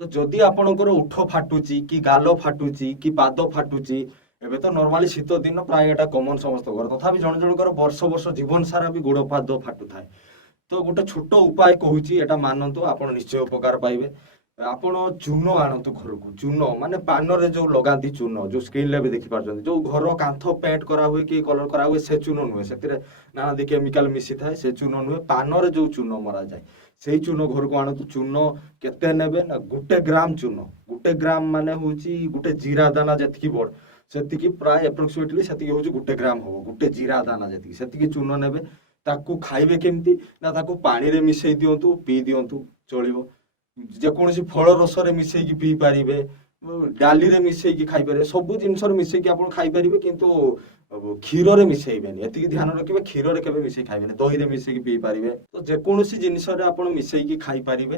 ତ ଯଦି ଆପଣଙ୍କର ଉଠ ଫାଟୁଛି କି ଗାଲ ଫାଟୁଛି କି ପାଦ ଫାଟୁଛି, ଏବେ ତ ନର୍ମାଲି ଶୀତ ଦିନ ପ୍ରାୟ ଏଟା କମନ ସମସ୍ତଙ୍କର, ତଥାପି ଜଣେ ଜଣଙ୍କର ବର୍ଷ ବର୍ଷ ଜୀବନ ସାରା ବି ଗୋଡ ପାଦ ଫାଟୁଥାଏ। ତ ଗୋଟେ ଛୋଟ ଉପାୟ କହୁଛି, ଏଟା ମାନନ୍ତୁ, ଆପଣ ନିଶ୍ଚୟ ଉପକାର ପାଇବେ। ଆପଣ ଚୂନ ଆଣନ୍ତୁ ଘରକୁ। ଚୂନ ମାନେ ପାନରେ ଯୋଉ ଲଗାନ୍ତି ଚୂନ, ଯୋଉ ସ୍କ୍ରିନରେ ବି ଦେଖିପାରୁଛନ୍ତି, ଯୋଉ ଘର କାନ୍ଥ ପେଣ୍ଟ କରା ହୁଏ କି କଲର କରା ହୁଏ, ସେ ଚୂନ ନୁହେଁ। ସେଥିରେ ନାନାଦି କେମିକାଲ ମିଶିଥାଏ, ସେ ଚୂନ ନୁହେଁ। ପାନରେ ଯୋଉ ଚୂନ ମରାଯାଏ, ସେଇ ଚୂନ ଘରକୁ ଆଣନ୍ତୁ। ଚୂନ କେତେ ନେବେ ନା, 1 ଗ୍ରାମ ଚୂନ। 1 ଗ୍ରାମ ମାନେ ହଉଛି ଗୋଟେ ଜିରା ଦାନା ଯେତିକି ବଡ, ସେତିକି ପ୍ରାୟ ଆପ୍ରୋକ୍ସିମେଟଲି ସେତିକି ହଉଛି 1 ଗ୍ରାମ ହବ। ଗୋଟେ ଜିରା ଦାନା ଯେତିକି, ସେତିକି ଚୂନ ନେବେ। ତାକୁ ଖାଇବେ କେମିତି ନା, ତାକୁ ପାଣିରେ ମିଶେଇ ଦିଅନ୍ତୁ, ପିଇ ଦିଅନ୍ତୁ, ଚଳିବ। ଯେକୌଣସି ଫଳ ରସରେ ମିଶେଇକି ପିଇ ପାରିବେ, ଡାଲିରେ ମିଶେଇକି ଖାଇପାରିବେ, ସବୁ ଜିନିଷରେ ମିଶେଇକି ଆପଣ ଖାଇପାରିବେ। କିନ୍ତୁ କ୍ଷୀରରେ ମିଶେଇବେନି, ଏତିକି ଧ୍ୟାନ ରଖିବେ। କ୍ଷୀରରେ କେବେ ମିଶେଇ ଖାଇବେନି। ଦହିରେ ମିଶେଇକି ପିଇ ପାରିବେ। ତ ଯେକୌଣସି ଜିନିଷରେ ଆପଣ ମିଶେଇକି ଖାଇପାରିବେ,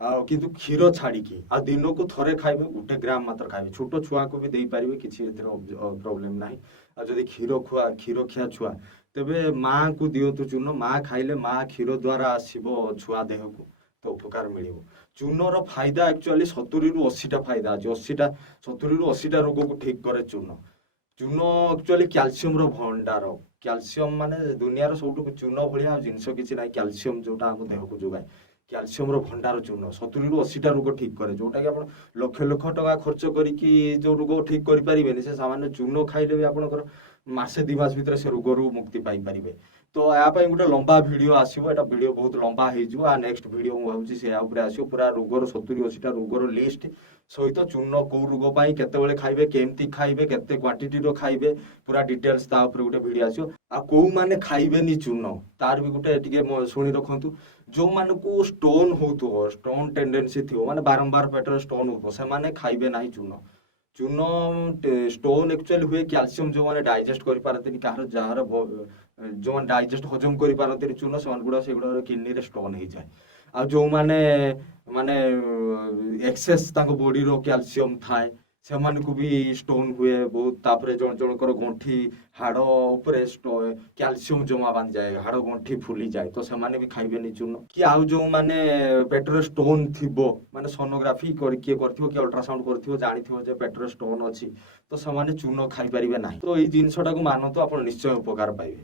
ଆଉ କିନ୍ତୁ କ୍ଷୀର ଛାଡିକି। ଆଉ ଦିନକୁ ଥରେ ଖାଇବେ, 1 ଗ୍ରାମ ମାତ୍ର ଖାଇବେ। ଛୋଟ ଛୁଆଙ୍କୁ ବି ଦେଇପାରିବେ, କିଛି ଏଥିରେ ପ୍ରୋବ୍ଲେମ ନାହିଁ। ଆଉ ଯଦି କ୍ଷୀର ଖିଆ ଛୁଆ, ତେବେ ମାଆଙ୍କୁ ଦିଅନ୍ତୁ ଚୂନ। ମା ଖାଇଲେ ମା କ୍ଷୀର ଦ୍ଵାରା ଆସିବ ଛୁଆ ଦେହକୁ, ତ ଉପକାର ମିଳିବ। ଚୂନର ଫାଇଦା ଆକ୍ଚୁଆଲି 70ରୁ 80ଟା ଫାଇଦା ଅଛି। 70ରୁ 80ଟା ରୋଗକୁ ଠିକ କରେ ଚୂନ। ଚୂନ ଆକ୍ଚୁଆଲି କ୍ୟାଲସିୟମର ଭଣ୍ଡାର। କ୍ୟାଲସିୟମ ମାନେ ଦୁନିଆର ସବୁଠୁ ଚୂନ ଭଳିଆ ଆଉ ଜିନିଷ କିଛି ନାହିଁ। କ୍ୟାଲସିୟମ ଯୋଉଟା ଆମ ଦେହକୁ ଯୋଗାଏ, କ୍ୟାଲସିୟମର ଭଣ୍ଡାର ଚୂନ 70ରୁ 80ଟା ରୋଗ ଠିକ କରେ। ଯୋଉଟା କି ଆପଣ ଲକ୍ଷ ଲକ୍ଷ ଟଙ୍କା ଖର୍ଚ୍ଚ କରିକି ଯୋଉ ରୋଗ ଠିକ କରିପାରିବେନି, ସେ ସାମାନ୍ୟ ଚୂନ ଖାଇଲେ ବି ଆପଣଙ୍କର ମାସେ 2 ମାସ ଭିତରେ ସେ ରୋଗରୁ ମୁକ୍ତି ପାଇପାରିବେ। ତ ଏହା ପାଇଁ ଗୋଟେ ଲମ୍ବା ଭିଡିଓ ଆସିବ। ଏଟା ଭିଡିଓ ବହୁତ ଲମ୍ବା ହେଇଯିବ। ଆଉ ନେକ୍ସଟ ଭିଡିଓ ମୁଁ ଭାବୁଛି ସେ ଉପରେ ଆସିବ, ପୁରା ରୋଗର 70-80ଟା ରୋଗର ଲିଷ୍ଟ ସହିତ ଚୂନ କୋଉ ରୋଗ ପାଇଁ କେତେବେଳେ ଖାଇବେ, କେମିତି ଖାଇବେ, କେତେ କ୍ୱାଣ୍ଟିଟିର ଖାଇବେ, ପୁରା ଡିଟେଲ୍ସ ତା ଉପରେ ଗୋଟେ ଭିଡିଓ ଆସିବ। ଆଉ କୋଉମାନେ ଖାଇବେନି ଚୂନ, ତାର ବି ଗୋଟେ ଟିକେ ଶୁଣି ରଖନ୍ତୁ। ଯୋଉମାନଙ୍କୁ ଷ୍ଟୋନ ହଉଥିବ, ଷ୍ଟୋନ ଟେଣ୍ଡେନ୍ସି ଥିବ, ମାନେ ବାରମ୍ବାର ପେଟରେ ଷ୍ଟୋନ ହଉଥିବ, ସେମାନେ ଖାଇବେ ନାହିଁ ଚୂନ। ଚୂନ ଷ୍ଟୋନ ଆକ୍ଚୁଆଲି ହୁଏ କ୍ୟାଲସିୟମ ଯୋଉମାନେ ଡାଇଜେଷ୍ଟ କରିପାରନ୍ତିନି, ଯାହାର ଯୋଉମାନେ ଡାଇଜେଷ୍ଟ ହଜମ କରିପାରନ୍ତିନି ଚୂନ, ସେଗୁଡା କିଡନୀରେ ଷ୍ଟୋନ ହେଇଯାଏ। ଆଉ ଯୋଉମାନେ ମାନେ ଏକ୍ସେସ ତାଙ୍କ ବଡିର କ୍ୟାଲସିୟମ ଥାଏ, ସେମାନଙ୍କୁ ବି ଷ୍ଟୋନ ହୁଏ ବହୁତ। ତାପରେ ଜଣ ଜଣଙ୍କର ଗଣ୍ଠି ହାଡ ଉପରେ କ୍ୟାଲସିୟମ ଜମା ବାନ୍ଧିଯାଏ, ହାଡ ଗଣ୍ଠି ଫୁଲିଯାଏ, ତ ସେମାନେ ବି ଖାଇବେନି ଚୂନ। କି ଆଉ ଯୋଉମାନେ ପେଟରେ ଷ୍ଟୋନ ଥିବ, ମାନେ ସୋନୋଗ୍ରାଫି କିଏ କରିଥିବ କି ଅଲ୍ଟ୍ରାସାଉଣ୍ଡ କରିଥିବ, ଜାଣିଥିବ ଯେ ପେଟରେ ଷ୍ଟୋନ ଅଛି, ତ ସେମାନେ ଚୂନ ଖାଇପାରିବେ ନାହିଁ। ତ ଏଇ ଜିନିଷଟାକୁ ମାନନ୍ତୁ, ଆପଣ ନିଶ୍ଚୟ ଉପକାର ପାଇବେ।